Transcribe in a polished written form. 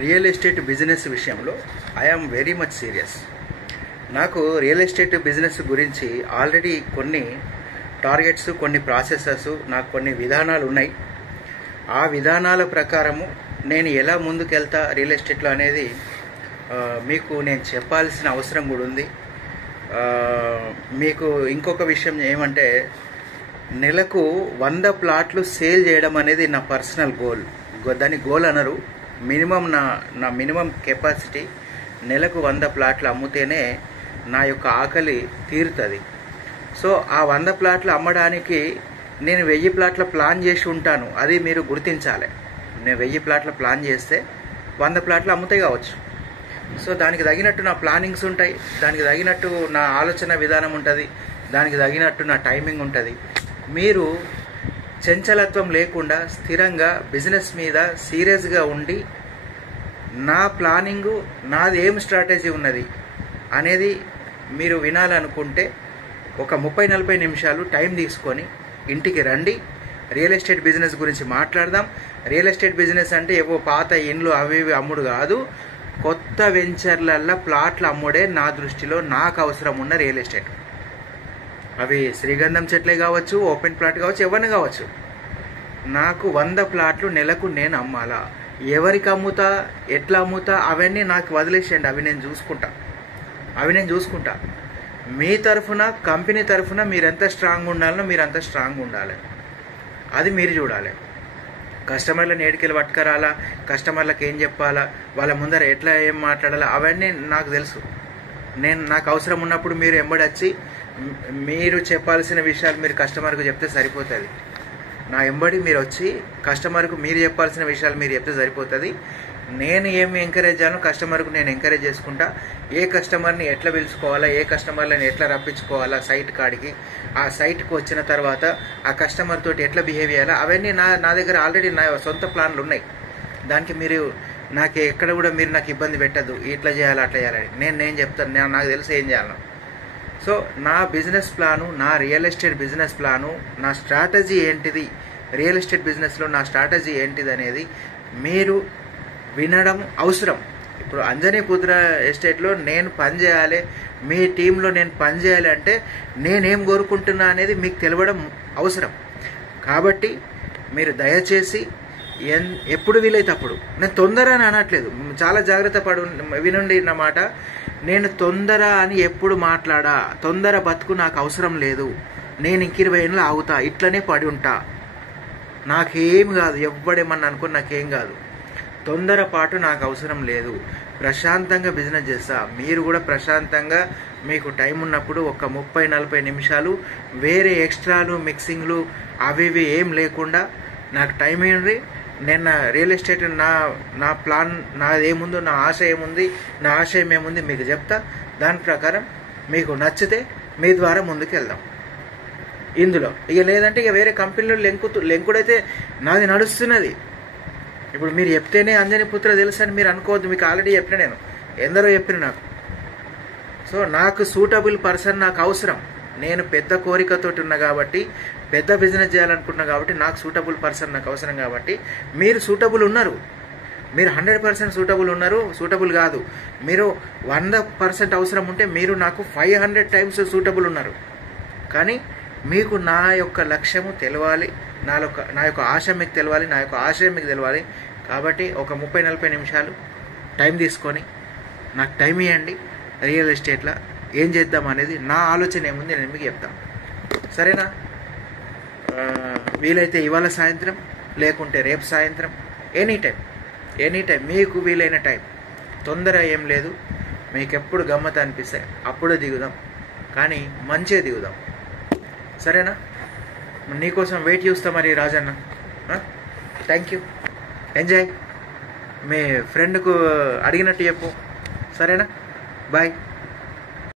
Real estate business విషయంలో I am very much serious. నాకు real estate business గురించి already కొన్ని టార్గెట్స్, కొన్ని ప్రాసెసెస్, నాకు కొన్ని విధానాలు ఉన్నాయి. ఆ విధానాల ప్రకారము నేను ఎలా ముందుకెళ్తా రియల్ ఎస్టేట్లో అనేది మీకు నేను చెప్పాల్సిన అవసరం కూడా ఉంది. మీకు ఇంకొక విషయం ఏమంటే, నెలకు 100 ప్లాట్లు సేల్ చేయడం అనేది నా పర్సనల్ గోల్. దాన్ని గోల్ అనరు, మినిమం నా మినిమం కెపాసిటీ. నెలకు 100 ప్లాట్లు అమ్ముతేనే నా యొక్క ఆకలి తీరుతుంది. సో ఆ 100 ప్లాట్లు అమ్మడానికి నేను 1000 ప్లాట్ల ప్లాన్ చేసి ఉంటాను. అది మీరు గుర్తించాలి. నేను 1000 ప్లాట్ల ప్లాన్ చేస్తే 100 ప్లాట్లు అమ్ముతాయి కావచ్చు. సో దానికి తగినట్టు నా ప్లానింగ్స్ ఉంటాయి, దానికి తగినట్టు నా ఆలోచన విధానం ఉంటుంది, దానికి తగినట్టు నా టైమింగ్ ఉంటుంది. మీరు చంచలత్వం లేకుండా స్థిరంగా బిజినెస్ మీద సీరియస్గా ఉండి, నా ప్లానింగు, నాది ఏం స్ట్రాటజీ ఉన్నది అనేది మీరు వినాలనుకుంటే ఒక 30-40 నిమిషాలు టైం తీసుకొని ఇంటికి రండి. రియల్ ఎస్టేట్ బిజినెస్ గురించి మాట్లాడదాం. రియల్ ఎస్టేట్ బిజినెస్ అంటే ఏవో పాత ఇండ్లు అవి ఇవి అమ్ముడు కాదు, కొత్త వెంచర్లల్లో ప్లాట్లు అమ్ముడే నా దృష్టిలో నాకు అవసరం ఉన్న రియల్ ఎస్టేట్. అవి శ్రీగంధం చెట్లే కావచ్చు, ఓపెన్ ప్లాట్ కావచ్చు, ఎవరిని కావచ్చు. నాకు 100 ప్లాట్లు నెలకు నేను అమ్మాలా. ఎవరికి అమ్ముతా, ఎట్లా అమ్ముతా అవన్నీ నాకు వదిలేసేయండి. అవి నేను చూసుకుంటా. మీ తరఫున, కంపెనీ తరఫున మీరు ఎంత స్ట్రాంగ్ ఉండాలనో మీరు అంత స్ట్రాంగ్ ఉండాలి. అది మీరు చూడాలి. కస్టమర్లను ఏడికెళ్ళి పట్టుకరాలా, కస్టమర్లకు ఏం చెప్పాలా, వాళ్ళ ముందర ఎట్లా ఏం మాట్లాడాలా, అవన్నీ నాకు తెలుసు. నాకు అవసరం ఉన్నప్పుడు మీరు ఎంబడొచ్చి మీరు చెప్పాల్సిన విషయాలు మీరు కస్టమర్కు చెప్తే సరిపోతుంది. నా ఎంబడి మీరు వచ్చి కస్టమర్కు మీరు చెప్పాల్సిన విషయాలు మీరు చెప్తే సరిపోతుంది. నేను ఏమి ఎంకరేజ్ చేయాలో కస్టమర్కు నేను ఎంకరేజ్ చేసుకుంటా. ఏ కస్టమర్ని ఎట్లా పిలుచుకోవాలా, ఏ కస్టమర్లను ఎట్లా రప్పించుకోవాలా సైట్ కాడికి, ఆ సైట్కి వచ్చిన తర్వాత ఆ కస్టమర్ తోటి ఎట్లా బిహేవ్ చేయాలా, అవన్నీ నా దగ్గర ఆల్రెడీ నా సొంత ప్లాన్లు ఉన్నాయి. దానికి మీరు నాకు ఎక్కడ కూడా మీరు నాకు ఇబ్బంది పెట్టద్దు, ఇట్లా చేయాలి అట్లా చేయాలని. నేను చెప్తాను, నాకు తెలుసు ఏం చేయాలను. సో నా బిజినెస్ ప్లాను, నా రియల్ ఎస్టేట్ బిజినెస్ ప్లాను, నా స్ట్రాటజీ ఏంటిది, రియల్ ఎస్టేట్ బిజినెస్లో నా స్ట్రాటజీ ఏంటిది అనేది మీరు వినడం అవసరం. ఇప్పుడు అంజనీపుత్ర ఎస్టేట్లో నేను పనిచేయాలి, మీ టీంలో నేను పనిచేయాలి అంటే నేనేం కోరుకుంటున్నా అనేది మీకు తెలవడం అవసరం. కాబట్టి మీరు దయచేసి ఎప్పుడు వీలైతే అప్పుడు, నేను తొందర అని అనట్లేదు, చాలా జాగ్రత్త వినండి నా మాట. నేను తొందర అని ఎప్పుడు మాట్లాడా, తొందర బతుకు నాకు అవసరం లేదు. నేను ఇంక 20 ఏళ్ళు ఆగుతా, ఇట్లనే పడి ఉంటా, నాకేం కాదు. ఎవ్వడేమన్నా అనుకుని నాకేం కాదు. తొందరపాటు నాకు అవసరం లేదు. ప్రశాంతంగా బిజినెస్ చేస్తా. మీరు కూడా ప్రశాంతంగా మీకు టైం ఉన్నప్పుడు ఒక 30-40 నిమిషాలు వేరే ఎక్స్ట్రాలు, మిక్సింగ్లు అవి ఇవి ఏం లేకుండా నాకు టైం ఏంటి. నేను నా రియల్ ఎస్టేట్ నా ప్లాన్ నాదేముందో, నా ఆశ ఏముంది, నా ఆశయం ఏముంది మీకు చెప్తా. దాని ప్రకారం మీకు నచ్చితే మీ ద్వారా ముందుకు వెళ్దాం ఇందులో. ఇక లేదంటే ఇక వేరే కంపెనీలో లెంకుడైతే నాది నడుస్తున్నది. ఇప్పుడు మీరు చెప్తేనే అంజనీపుత్ర తెలుసు అని మీరు అనుకోవద్దు. మీకు ఆల్రెడీ చెప్పిన, నేను ఎందరో చెప్పిన నాకు. సో నాకు సూటబుల్ పర్సన్ నాకు అవసరం. నేను పెద్ద కోరికతోటి ఉన్నా కాబట్టి, పెద్ద బిజినెస్ చేయాలనుకున్నా కాబట్టి నాకు సూటబుల్ పర్సన్ నాకు అవసరం. కాబట్టి మీరు సూటబుల్ ఉన్నారు, మీరు 100% సూటబుల్ ఉన్నారు. సూటబుల్ కాదు, మీరు 100% అవసరం ఉంటే మీరు నాకు 500 టైమ్స్ సూటబుల్ ఉన్నారు. కానీ మీకు నా యొక్క లక్ష్యము తెలవాలి, నా యొక్క ఆశ మీకు తెలవాలి, నా యొక్క ఆశయం మీకు తెలవాలి. కాబట్టి ఒక 30-40 నిమిషాలు టైం తీసుకొని నాకు టైం ఇవ్వండి. రియల్ ఎస్టేట్లో ఏం చేద్దాం అనేది నా ఆలోచన ఏముంది నేను మీకు చెప్తాను. సరేనా? వీలైతే ఇవాళ సాయంత్రం, లేకుంటే రేపు సాయంత్రం, ఎనీ టైం మీకు వీలైన టైం. తొందర ఏం లేదు. మీకు ఎప్పుడు గమ్మత అనిపిస్తే అప్పుడే దిగుదాం, కానీ మంచిగా దిగుదాం. సరేనా? నీకోసం వెయిట్ చూస్తా మరి రాజన్న. Thank you. ఎంజాయ్. మీ ఫ్రెండ్కు అడిగినట్టు చెప్పు. సరేనా? బాయ్.